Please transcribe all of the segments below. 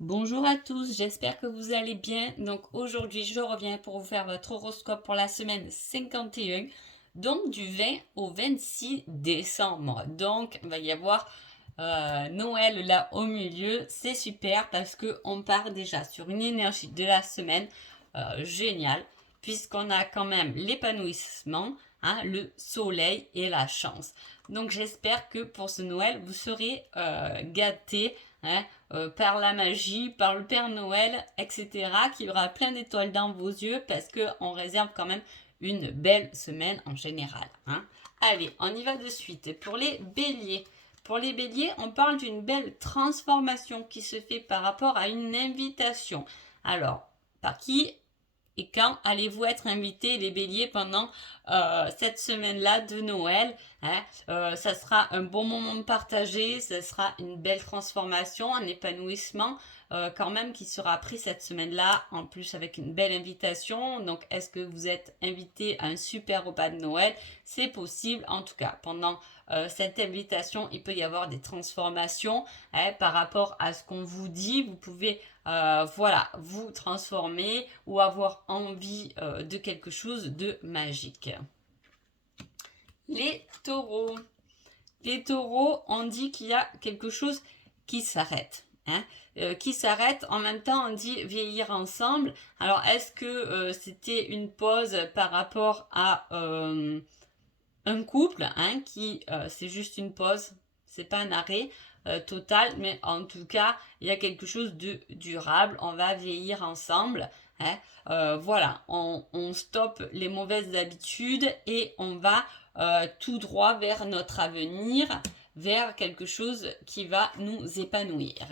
Bonjour à tous, j'espère que vous allez bien. Donc aujourd'hui, je reviens pour vous faire votre horoscope pour la semaine 51, donc du 20 au 26 décembre. Donc il va y avoir Noël là au milieu. C'est super parce que on part déjà sur une énergie de la semaine géniale, puisqu'on a quand même l'épanouissement, hein, le soleil et la chance. Donc j'espère que pour ce Noël, vous serez gâtés, hein, par la magie, par le Père Noël, etc. Qu'il y aura plein d'étoiles dans vos yeux parce qu'on réserve quand même une belle semaine en général, hein. Allez, on y va de suite. Pour les béliers, on parle d'une belle transformation qui se fait par rapport à une invitation. Alors, par qui et quand allez-vous être invités, les béliers, pendant cette semaine-là de Noël, hein? Ça sera un bon moment de partager, ça sera une belle transformation, un épanouissement quand même qui sera pris cette semaine-là, en plus avec une belle invitation. Donc, est-ce que vous êtes invité à un super repas de Noël? C'est possible, en tout cas, pendant cette invitation, il peut y avoir des transformations, hein, par rapport à ce qu'on vous dit. Vous pouvez voilà, vous transformer ou avoir envie de quelque chose de magique. Les taureaux. Les taureaux, on dit qu'il y a quelque chose qui s'arrête. Hein, qui s'arrête. En même temps, on dit vieillir ensemble. Alors, est-ce que c'était une pause par rapport à un couple, hein, qui c'est juste une pause, c'est pas un arrêt total, mais en tout cas, il y a quelque chose de durable. On va vieillir ensemble, hein. Voilà, on stoppe les mauvaises habitudes et on va tout droit vers notre avenir, vers quelque chose qui va nous épanouir.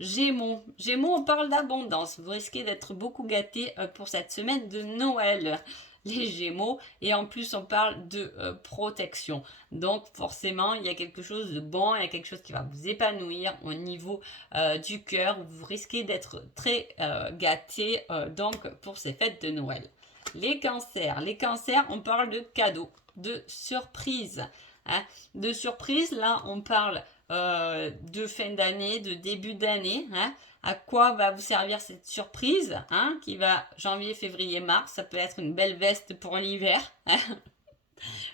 Gémeaux. Gémeaux, on parle d'abondance. Vous risquez d'être beaucoup gâtés pour cette semaine de Noël, les Gémeaux. Et en plus, on parle de protection. Donc, forcément, il y a quelque chose de bon, il y a quelque chose qui va vous épanouir au niveau du cœur. Vous risquez d'être très gâtés donc pour ces fêtes de Noël. Les cancers. Les cancers, on parle de cadeaux, de surprises, hein. De surprises, là, on parle de fin d'année, de début d'année, hein. À quoi va vous servir cette surprise, hein, qui va janvier, février, mars? Ça peut être une belle veste pour l'hiver, hein.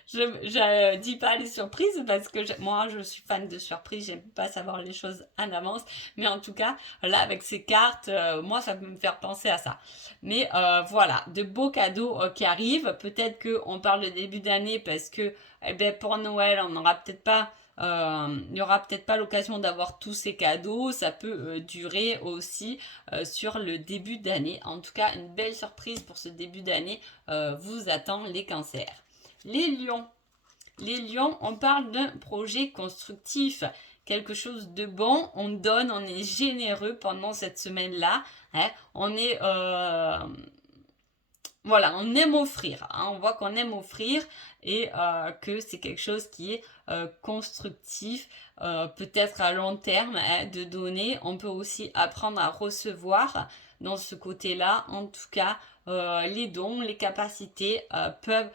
Je dis pas les surprises parce que moi je suis fan de surprises, j'aime pas savoir les choses en avance, mais en tout cas là avec ces cartes, moi ça peut me faire penser à ça. Mais voilà, de beaux cadeaux qui arrivent. Peut-être que on parle de début d'année parce que eh ben, pour Noël on n'aura peut-être pas il n'y aura peut-être pas l'occasion d'avoir tous ces cadeaux. Ça peut durer aussi sur le début d'année. En tout cas, une belle surprise pour ce début d'année vous attend, les cancers. Les lions. Les lions, on parle d'un projet constructif, quelque chose de bon. On donne, on est généreux pendant cette semaine-là, hein. On est voilà, on aime offrir, hein. On voit qu'on aime offrir et que c'est quelque chose qui est constructif, peut-être à long terme, hein, de donner. On peut aussi apprendre à recevoir dans ce côté-là. En tout cas, les dons, les capacités peuvent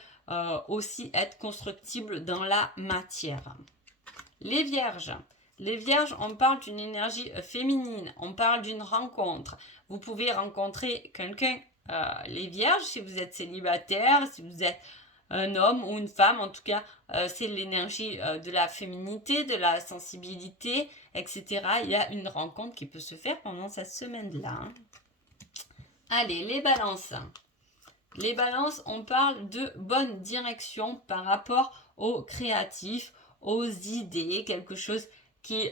aussi être constructibles dans la matière. Les vierges. Les vierges, on parle d'une énergie féminine, on parle d'une rencontre. Vous pouvez rencontrer quelqu'un, les vierges, si vous êtes célibataire, si vous êtes un homme ou une femme, en tout cas, c'est l'énergie de la féminité, de la sensibilité, etc. Il y a une rencontre qui peut se faire pendant cette semaine-là, hein. Allez, les balances. Les balances, on parle de bonne direction par rapport aux créatifs, aux idées, quelque chose qui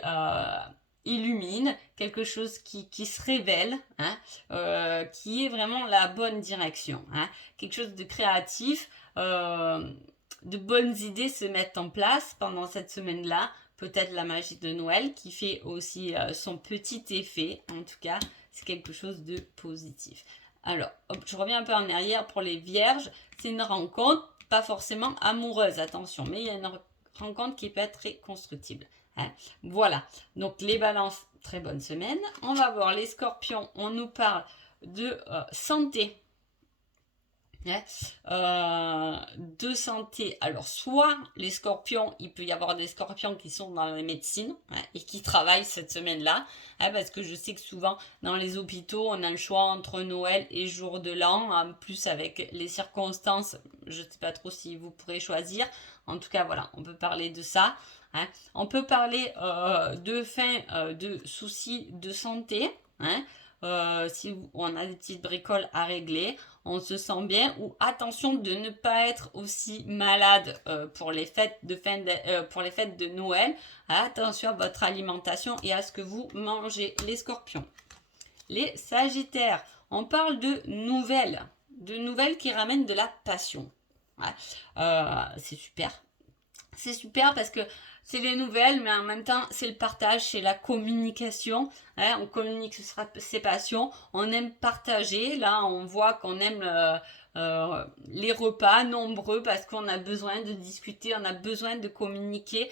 illumine, quelque chose qui se révèle, hein, qui est vraiment la bonne direction, hein. Quelque chose de créatif, de bonnes idées se mettent en place pendant cette semaine-là. Peut-être la magie de Noël qui fait aussi son petit effet. En tout cas, c'est quelque chose de positif. Alors, hop, je reviens un peu en arrière pour les vierges. C'est une rencontre, pas forcément amoureuse, attention, mais il y a une rencontre qui peut être très constructible, hein. Voilà, donc les balances, très bonne semaine. On va voir les scorpions, on nous parle de santé. De santé, alors soit les scorpions, il peut y avoir des scorpions qui sont dans les médecines et qui travaillent cette semaine-là, parce que je sais que souvent dans les hôpitaux on a le choix entre Noël et jour de l'an, en plus avec les circonstances, je ne sais pas trop si vous pourrez choisir, en tout cas voilà, on peut parler de ça. On peut parler de fin de soucis de santé, si on a des petites bricoles à régler, on se sent bien, ou attention de ne pas être aussi malade pour les fêtes pour les fêtes de Noël. Attention à votre alimentation et à ce que vous mangez, les scorpions. Les sagittaires, on parle de nouvelles qui ramènent de la passion. C'est super. C'est super parce que c'est les nouvelles, mais en même temps, c'est le partage, c'est la communication. On communique ses passions, on aime partager. Là, on voit qu'on aime les repas nombreux parce qu'on a besoin de discuter, on a besoin de communiquer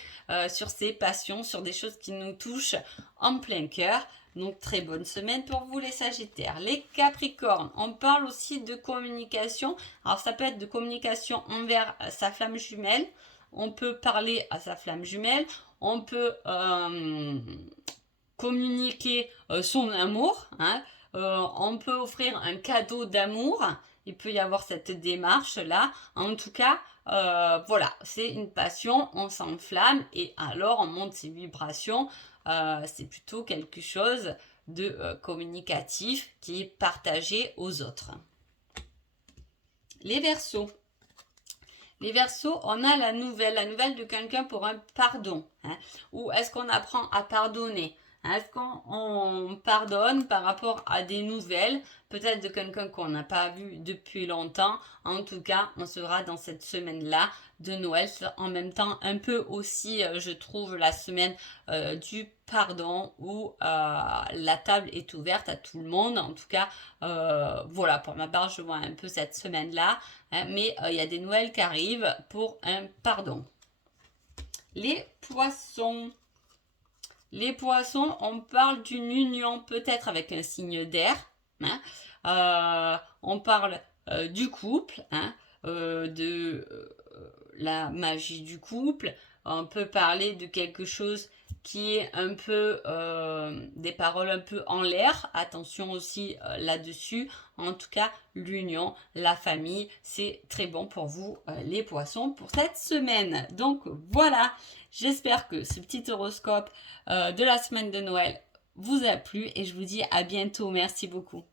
sur ses passions, sur des choses qui nous touchent en plein cœur. Donc, très bonne semaine pour vous les Sagittaires. Les Capricornes, on parle aussi de communication. Alors, ça peut être de communication envers sa flamme jumelle. On peut parler à sa flamme jumelle, on peut communiquer son amour, on peut offrir un cadeau d'amour, il peut y avoir cette démarche-là. En tout cas, voilà, c'est une passion, on s'enflamme et alors on monte ses vibrations. C'est plutôt quelque chose de communicatif qui est partagé aux autres. Les Verseaux. Les Verseaux, on a la nouvelle de quelqu'un pour un pardon. Ou est-ce qu'on apprend à pardonner? Est-ce qu'on pardonne par rapport à des nouvelles, peut-être de quelqu'un qu'on n'a pas vu depuis longtemps? En tout cas, on sera dans cette semaine-là de Noël. En même temps, un peu aussi, je trouve, la semaine du pardon où la table est ouverte à tout le monde. En tout cas, voilà, pour ma part, je vois un peu cette semaine-là. Mais il y a des Noëls qui arrivent pour un pardon. Les poissons. Les poissons, on parle d'une union peut-être avec un signe d'air. On parle du couple, de la magie du couple. On peut parler de quelque chose qui est un peu des paroles un peu en l'air. Attention aussi là-dessus. En tout cas, l'union, la famille, c'est très bon pour vous les poissons pour cette semaine. Donc voilà, j'espère que ce petit horoscope de la semaine de Noël vous a plu et je vous dis à bientôt. Merci beaucoup.